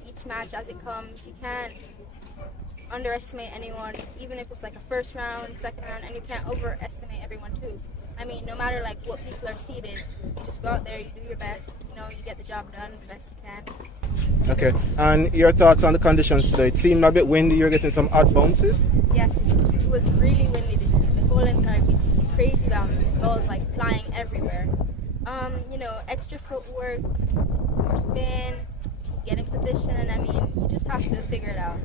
take each match as it comes. You can't underestimate anyone, even if it's like a first round, second round, and you can't overestimate everyone too. I mean, no matter like what people are seeded, you just go out there, you do your best, you get the job done the best you can. Okay, and your thoughts on the conditions today? It seemed a bit windy, you're getting some odd bounces? Yes, it was really windy this week, the whole entire week. It's crazy bounces, balls like flying everywhere. Extra footwork, more spin, get in position. I mean, you just have to figure it out.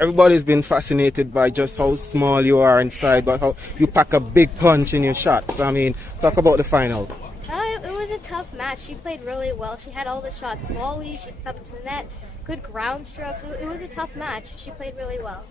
Everybody's been fascinated by just how small you are inside, but how you pack a big punch in your shots. I mean, talk about the final. It was a tough match. She played really well. She had all the shots volley. She cut to the net. Good ground strokes. It was a tough match. She played really well.